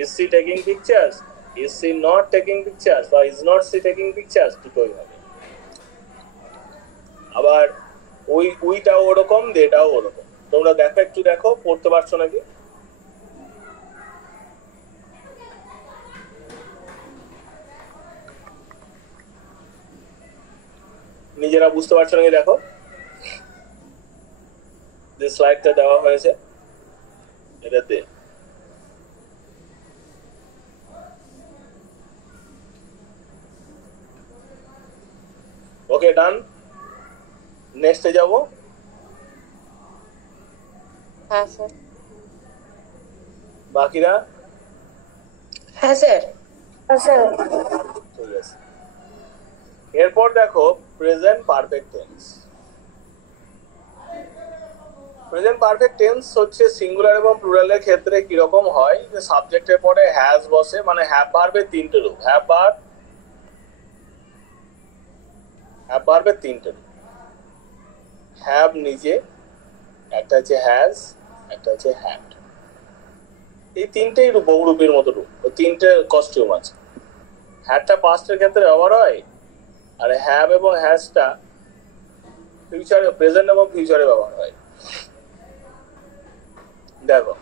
is she taking pictures, is she not taking pictures, or is not she taking pictures, দুটোই হবে। আবার উইটাও ওরকম, দেটাও ওরকম। তোমরা দেখো, একটু দেখো পড়তে পারছো নাকি? নিজেরা বুঝতে পারছো নাকি দেখো, যে স্লাইডটা দেওয়া হয়েছে এটাতে। ওকে, ডান। নেক্সটে যাব। হ্যাঁ স্যার। বাকিরা? হ্যাঁ স্যার। ঠিক আছে। এরপর দেখো present perfect tense. Present perfect tense হচ্ছে সিঙ্গুলার এবং প্লুরালের ক্ষেত্রে কিরকম হয়, যে সাবজেক্টের পরে হ্যাজ বসে, মানে হ্যাভ ভার্বের তিনটে রূপ। হ্যাভ ভার্বের তিনটে রূপ। হ্যাভ নিজে, একটা হচ্ছে হ্যাজ, একটা হচ্ছে হ্যাড। এই তিনটেই বহুরূপের মতো রূপ, তিনটে কস্টিউম আছে। হ্যাডটা পাস্টের ক্ষেত্রে ব্যবহার হয়, আর হ্যাভ এবং হ্যাজটা ফিউচারে, প্রেজেন্ট এবং ফিউচারে ব্যবহার হয়। দেখো,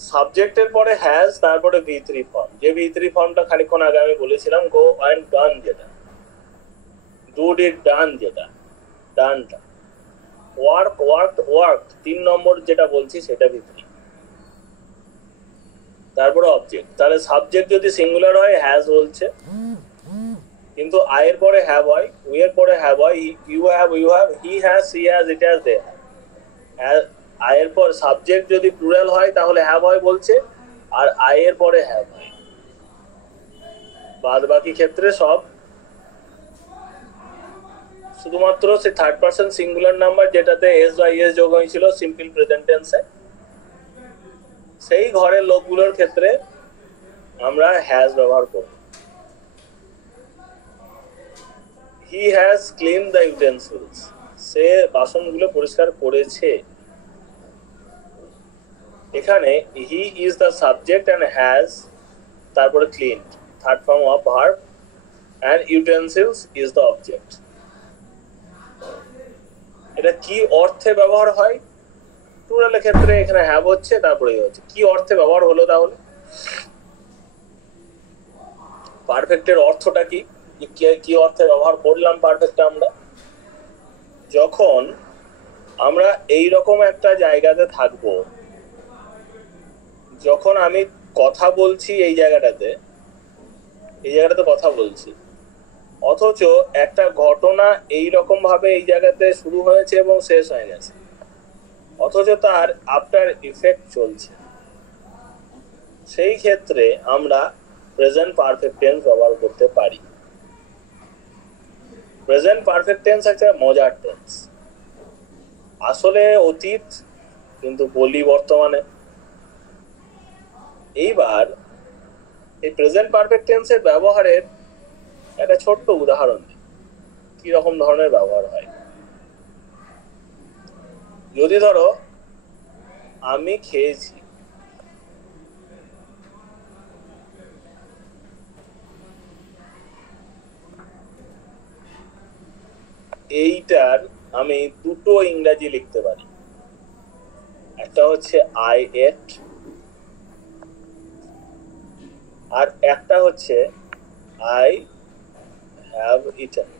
সাবজেক্টের পরে হ্যাজ, তারপরে V3 ফর্ম। যে V3 ফর্মটা খানিকক্ষণ আগে আমি বলেছিলাম, গো অ্যান্ড ডান, যেটা ডু ডিড ডান, যেটা ডানটা। ওয়ার্ক ওয়ার্ক 3 নম্বর যেটা বলছি সেটা V3। তারপরে অবজেক্ট। তাহলে সাবজেক্ট যদি সিঙ্গুলার হয় হ্যাজ বলছে, কিন্তু আই এর পরে হ্যাভ হয়, উই এর পরে হ্যাভ হয়, you have, he has, she has, it has, they have. I এর পর সাবজেক্ট যদি প্লুরাল হয় তাহলে হ্যাভ হয় বলছে, আর আই এর পরে হ্যাভ হয়। বাদ বাকি ক্ষেত্রে সব শুধুমাত্র সে থার্ড পারসন সিঙ্গুলার নাম্বার যেটাতে এস বা ইএস যোগ হয়েছিল সিম্পল প্রেজেন্ট টেন্সে, সেই ঘরের লোকগুলোর ক্ষেত্রে আমরা হ্যাজ ব্যবহার করব। He has clean the utensils, সে বাসনগুলো পরিষ্কার করেছে। এখানে he is the subject and has, তারপরে clean, third form of verb, and utensils is the object. এটা কি অর্থে ব্যবহার হয়? প্লুরালের ক্ষেত্রে এখানে হ্যাভ হচ্ছে, তারপরে হচ্ছে। কি অর্থে ব্যবহার হলো তাহলে? পারফেক্টের অর্থটা কি? কি অর্থে ব্যবহার করলাম পারফেক্টটা আমরা? যখন আমরা এই রকম একটা জায়গাতে থাকবো, যখন আমি কথা বলছি এই জায়গাটাতে কথা বলছি, অথচ একটা ঘটনা এই রকম ভাবে এই জায়গাতে শুরু হয়েছে এবং শেষ হয়ে গেছে, অথচ তার আফটার ইফেক্ট চলছে, সেই ক্ষেত্রে আমরা প্রেজেন্ট পারফেক্ট টেন্স ব্যবহার করতে পারি। প্রেজেন্ট পারফেক্ট টেন্স একটা মজার টেন্স, আসলে অতীত কিন্তু বলি বর্তমানে। এইবার এই প্রেজেন্ট পারফেক্ট টেন্সের ব্যবহারের একটা ছোট্ট উদাহরণ দিই, কি রকম ধরনের ব্যবহার হয়। যদি ধরো আমি খেয়েছি, এইটার আমি দুটো ইংরেজি লিখতে পারি। একটা হচ্ছে আই এট, আর একটা হচ্ছে আই হ্যাভ ইটেন।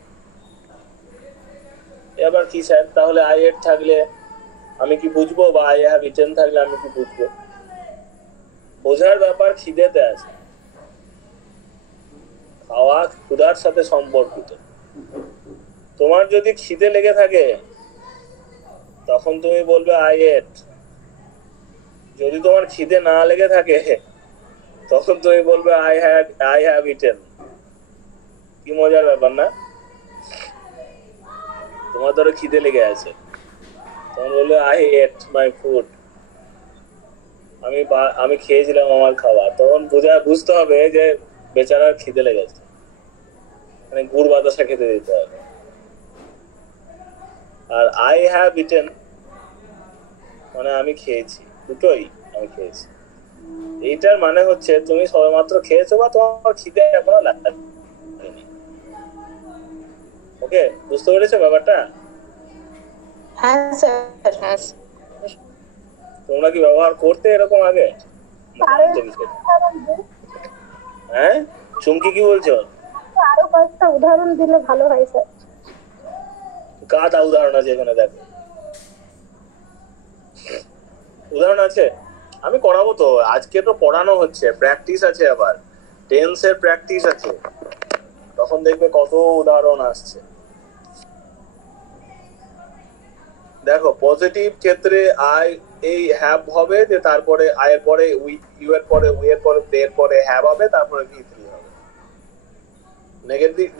এবার কি স্যার, তাহলে আই এট থাকলে আমি কি বুঝবো, বা আই হ্যাভ ইটেন থাকলে আমি কি বুঝবো? বোঝার ব্যাপার খিদেতে আছে। খাওয়া ক্ষুধার সাথে সম্পর্কিত। তোমার যদি খিদে লেগে থাকে তখন তুমি বলবে আই এট। যদি তোমার খিদে না লেগে থাকে তখন তুমি বলবে আই হ্যাভ ইটেন। কি মজার ব্যাপার না? তোমার ধরো খিদে লেগে আছে, তখন বলবে আই এট মাই ফুড। আমি খেয়েছিলাম আমার খাবার। তখন বুঝতে হবে যে বেচারার খিদে লেগেছে, মানে গুড় বাতাসা খেতে দিতে হবে। আর আই হ্যাভ ইটেন মানে আমি খেয়েছি, দুটোই আমি খেয়েছি। এইটার মানে হচ্ছে তুমি সবেমাত্র খেয়েছো বা তোমার খিদে এখনো লাগেনি। ওকে, বুঝতে পেরেছো ব্যাপারটা? হ্যাঁ স্যার। হ্যাঁ তোমরা কি ব্যবহার করতে এরকম আগে? হ্যাঁ, চুমকি কি বলছো? আরো কয়েকটা উদাহরণ দিলে ভালো হয় স্যার। কাটা উদাহরণ আছে এখানে, দেখো উদাহরণ আছে। আমি করাবো তো, আজকে তো পড়ানো হচ্ছে, প্র্যাকটিস আছে, আবার টেন্সের প্র্যাকটিস আছে, তখন দেখবে কত উদাহরণ আসছে। দেখো পজিটিভ ক্ষেত্রে আই এই হ্যাভ হবে, যে তারপরে আই এর পরে ইউ এর পরে উই এর পরে দে এর পরে হ্যাভ হবে, তারপরে ভি থ্রি হবে।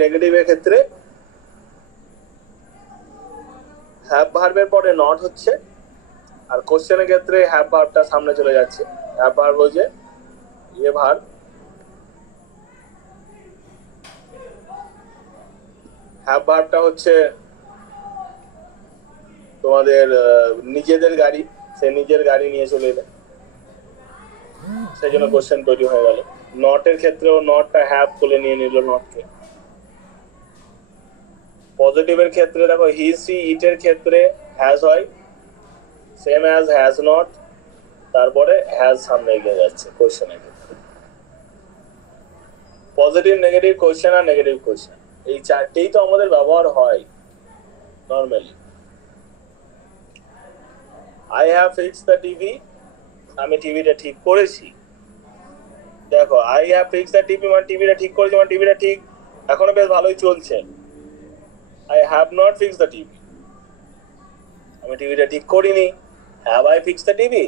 নেগেটিভের ক্ষেত্রে হ্যাভ ভার্বের পরে নট হচ্ছে, আর কোশ্চেনের ক্ষেত্রে হ্যাভ ভার্বটা সামনে চলে যাচ্ছে। হ্যাভ ভার্ব হচ্ছে ইয়ে ভার্ব, হ্যাভ ভার্বটা হচ্ছে তোমাদের নিজেদের গাড়ি, সে নিজের গাড়ি নিয়ে চলে এলো, সেই জন্য কোশ্চেন তৈরি হয়ে গেল। নটের ক্ষেত্রেও নটটা হ্যাভ বলে নিয়ে নিল নটকে। পজিটিভের ক্ষেত্রে দেখো হি সি ইট এর ক্ষেত্রে হ্যাজ হয়, সেম অ্যাজ হ্যাজ নট, তারপরে হ্যাজ সামনে এগিয়ে যাচ্ছে কোশ্চেনের ক্ষেত্রে। পজিটিভ, নেগেটিভ কোশ্চেন আর নেগেটিভ কোশ্চেন, এই চারটেই তো আমাদের ব্যবহার হয় normally. I have fixed the TV, আমি টিভিটা ঠিক করেছি। দেখো I have fixed the TV মানে টিভিটা ঠিক করেছি, মানে টিভিটা ঠিক এখনো বেশ ভালোই চলছে। I have not fixed the TV, আমি টিভিটা ঠিক করিনি। Have I fixed the TV,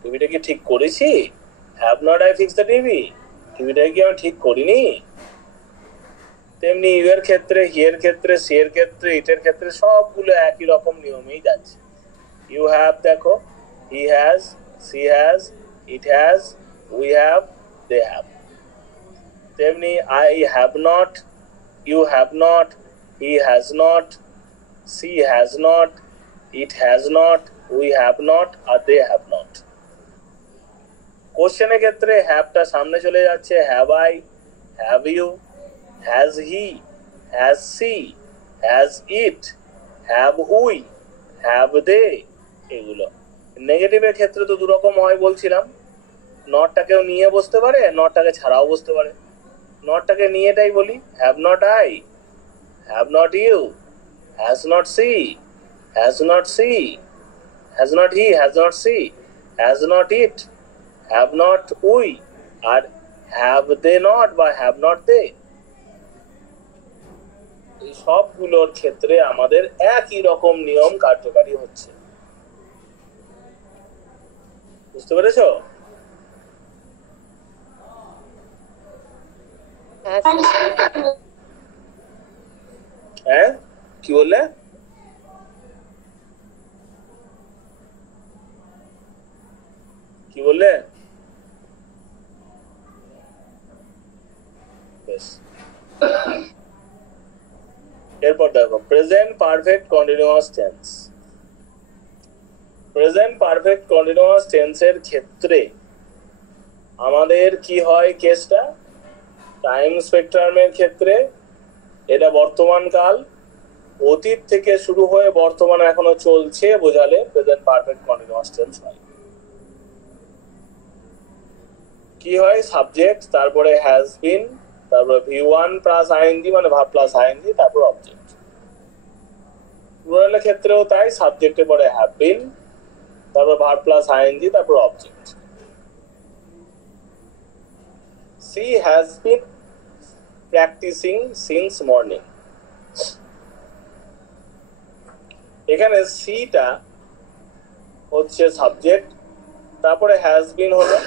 টিভিটা কি ঠিক করেছি? Have not I fixed the TV, টিভিটা কি আমি ঠিক করিনি? তেমনি ইউ এর ক্ষেত্রে, হি এর ক্ষেত্রে, সি এর ক্ষেত্রে, ইটের ক্ষেত্রে সবগুলো একই রকম নিয়মেই যাচ্ছে। ইউ হ্যাভ দেখো he has, she has, it has, we have, they have. তেমনি I have not, you have not, he has not, she has not, it has not, we have not, আর দে হ্যাভ নট। কোশ্চেনের ক্ষেত্রে হ্যাভটা সামনে চলে যাচ্ছে, have I, have you, has he, has she, has it, have we, have they, এগুলো। নেগেটিভের ক্ষেত্রে তো দুরকম হয় বলছিলাম, নটটাকেও নিয়ে বসতে পারে, নটটাকে ছাড়াও বসতে পারে। নটটাকে নিয়েটাই বলি, have not I, have not you, has not she, has not she, has not he, has not she, has not it, have not we, আর হ্যাভ দে নট বা হ্যাভ নট দে। এই সবগুলোর ক্ষেত্রে আমাদের একই রকম নিয়ম কার্যকারী হচ্ছে। বুঝতে পেরেছো? হ্যাঁ, কি বললে? কি বললে? বেশ, এরপর দেখো present perfect continuous tense. Present perfect continuous টেন্সের ক্ষেত্রে আমাদের কি হয় কেসটা? টাইম স্পেকট্রামের ক্ষেত্রে এটা বর্তমান কাল, অতীত থেকে শুরু হয়ে বর্তমানে এখনো চলছে বোঝালে প্রেজেন্ট পারফেক্ট কন্টিনিউয়াস টেন্স হয়। কি হয়? সাবজেক্ট, তারপরে হ্যাজ বিন, তারপরে V1 প্লাস আইএনজি মানে ভার্ব প্লাস আইএনজি, তারপর অবজেক্ট। প্লুরালের ক্ষেত্রেও তাই, সাবজেক্টের পরে হ্যাভ বিন, তারপর ভার্ব প্লাস আইএনজি, তারপর object. She has been, practising since morning. এখানে সিটা হচ্ছে সাবজেক্ট, তারপরে হ্যাজ বিন হলো,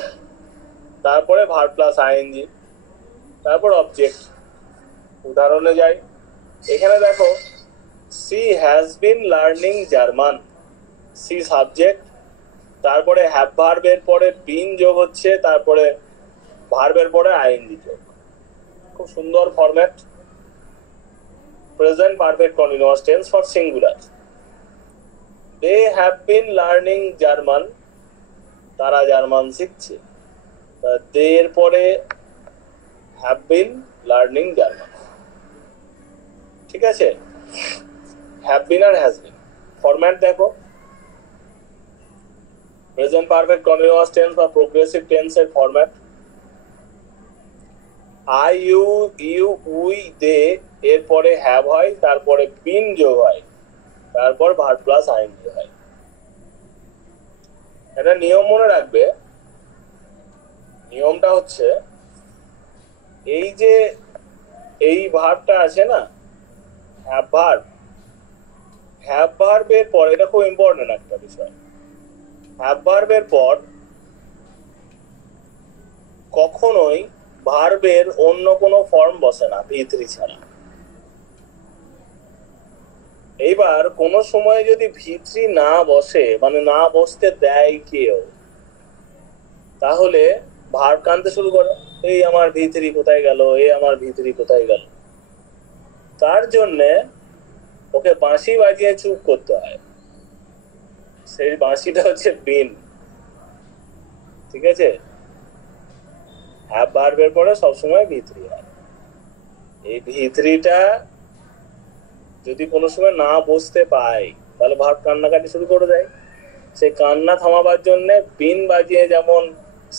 তারপরে ভার্ব প্লাস আইএনজি, তারপর অবজেক্ট। উদাহরণে যাই, এখানে দেখো she has been learning German, she subject, তারপরে হ্যাভ ভার্বের পরে বিন যোগ হচ্ছে, তারপরে ভার্বের পরে আইএনজি যোগ। খুব সুন্দর format. Present perfect continuous tense for singular. They have been learning German, তারা জার্মান শিখছে। দে এর পরে হ্যাভ বিন লার্নিং জার্মান। ঠিক আছে, হ্যাভ বিন আর হ্যাজ বিন। ফরম্যাট দেখো, প্রেজেন্ট পারফেক্ট কন্টিনিউয়াস টেন্স বা প্রোগ্রেসিভ টেন্সের format I, you, you, we, they এর পরে হ্যাভ হয়, তারপরে বিন যোগ হয়, তারপর ভার্ব প্লাস আইএনজি হয়। এটা নিয়ম মনে রাখবে। নিয়মটা হচ্ছে এই যে এই ভার্বটা আছে না, হ্যাভ ভার্ব, হ্যাভ ভার্বের পর, এটা খুব ইম্পর্টেন্ট একটা বিষয়, হ্যাভ ভার্বের পর কখনোই ভার্বের অন্য কোনো ফর্ম বসে না ভি3 ছাড়া। এইবার কোন সময় যদি ভি3 না বসে, মানে না বসতে দেয় কেউ, তাহলে ভার্ব কানতে শুরু করে, এই আমার ভি3 কোথায় গেল, এই আমার ভি3 কোথায় গেল। তার জন্যে ওকে বাঁশি বাজিয়ে চুপ করতে হয়। সেই বাঁশিটা হচ্ছে বিন। ঠিক আছে, হ্যাভ ভার্বের পরে সবসময় ভি3 হয়। এই ভি3টা যদি কোনো সময় না বসতে পায়, তাহলে ভার্ব কান্নাকাটি শুরু করে দেয়। সেই কান্না থামাবার জন্য বিন বাজিয়ে যেমন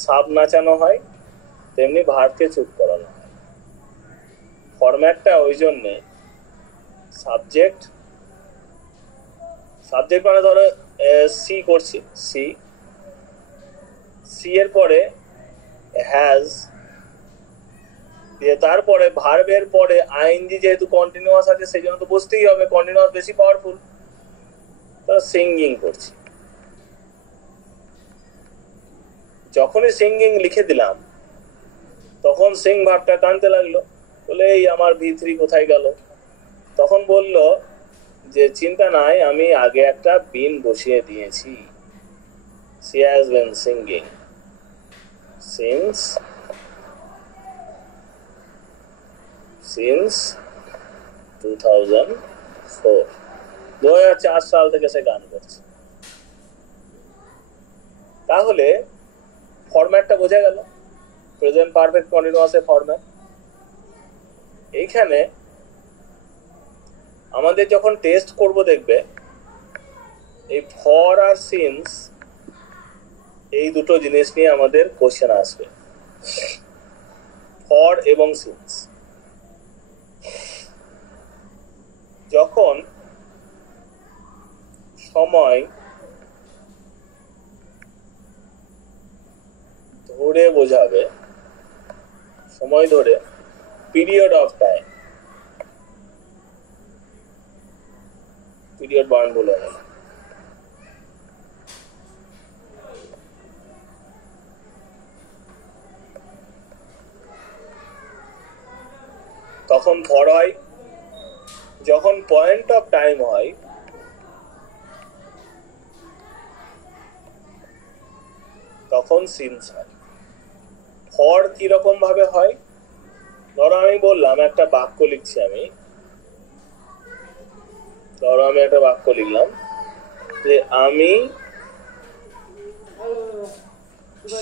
সাপ নাচানো হয়, তেমনি ভার্বকে চুপ করানো হয়। ফরম্যাটটা ওই জন্যে সাবজেক্ট, সাবজেক্ট মানে ধরো সি করছি, সি, সি এর পরে হ্যাজ দিয়ে, তারপরে ভার্বের পরে আইএনজি, যেহেতু কন্টিনিউয়াস আছে সেই জন্য তো বুঝতেই হবে, কন্টিনিউয়াস বেশি পাওয়ারফুল। তারা সিঙ্গিং করছি, যখনই সিঙ্গিং লিখে দিলাম তখন সিং ভার্বটা কানতে লাগলো, বলে এই আমার ভি3 কোথায় গেল। তখন বলল যে চিন্তা নাই, আমি আগে একটা বিন বসিয়ে দিয়েছি। she has been singing since 2004, 2004 সাল থেকে সে গান করছে। তাহলে ফরম্যাটটা বোঝা গেল, প্রেজেন্ট পারফেক্ট কন্টিনিউয়াসের ফরম্যাট। এইখানে আমাদের যখন টেস্ট করব দেখবে এই ফর আর সিন্স, এই দুটো জিনিস নিয়ে আমাদের কোশ্চেন আসবে, ফর এবং সিন্স। যখন সময় ধরে বোঝাবে, সময় ধরে, period of time, period burn বলে হয়, তখন ফর হয়। যখন পয়েন্ট অফ টাইম হয় তখন সিন্স হয়। ফর কিরকম ভাবে হয়, ধরো আমি বললাম একটা বাক্য লিখছি, ধরো আমি একটা বাক্য লিখলাম যে আমি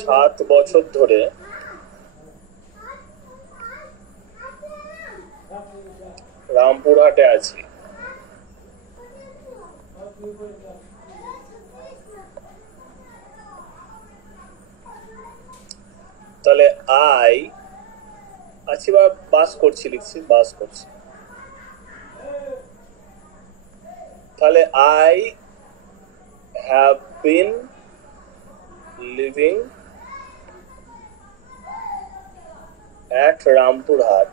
7 বছর ধরে রামপুরহাটে আছি। তাহলে আই আছি বা বাস করছি, লিখছি বাস করছি। তাহলে I have been living at Rampurhat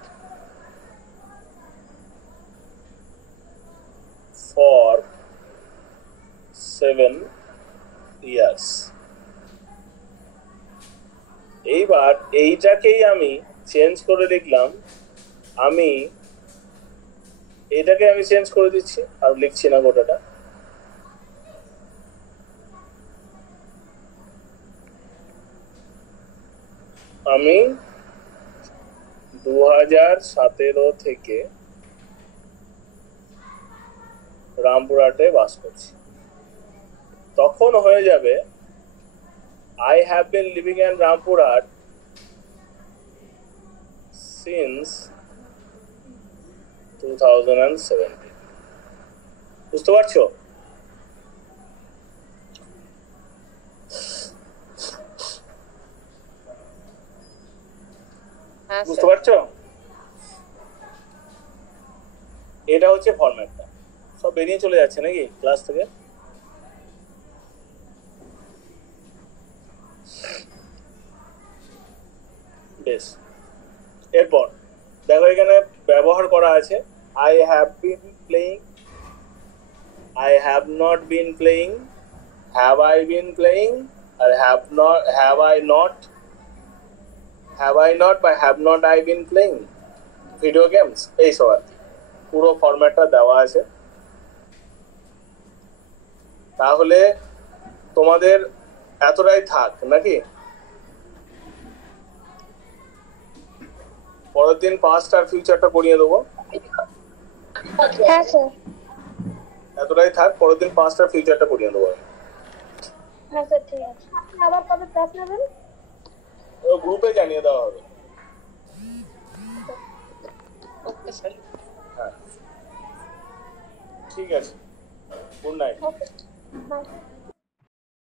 years. এইবার এইটাকেই আমি চেঞ্জ করে লিখলাম, আমি এটাকে আমি চেঞ্জ করে দিচ্ছি আর লিখছি না গোটাটা। আমি 2017 থেকে রামপুরহাটে বাস করছি। তখন হয়ে যাবে I have been living in Rampurhat since 2017। বুঝতে পারছো? হ্যাঁ বুঝতে স্যার। পারছো? এটা হচ্ছে ফরম্যাটটা। সব বেরিয়ে চলে যাচ্ছে নাকি ক্লাস থেকে? বেশ, এরপর দেখো এখানে ব্যবহার করা আছে I have been playing, I have not been playing, have I been playing, আর হ্যাভ আই নট বা have not I been playing video games, এইসব আর কি। পুরো ফরম্যাটটা দেওয়া আছে। তাহলে তোমাদের এতটাই থাক নাকি? পরের দিন পাস্ট আর ফিউচারটা করিয়ে দেবো। হ্যাঁ স্যার। এতটাই থাক, পরের দিন পাস্ট আর ফিউচারটা করিয়ে দেবো। হ্যাঁ স্যার ঠিক আছে। আপনি আবার কবে ক্লাস নেবেন? গ্রুপে জানিয়ে দেওয়া হবে। Okay sir. হ্যাঁ, ঠিক আছে। Good night. Okay bye.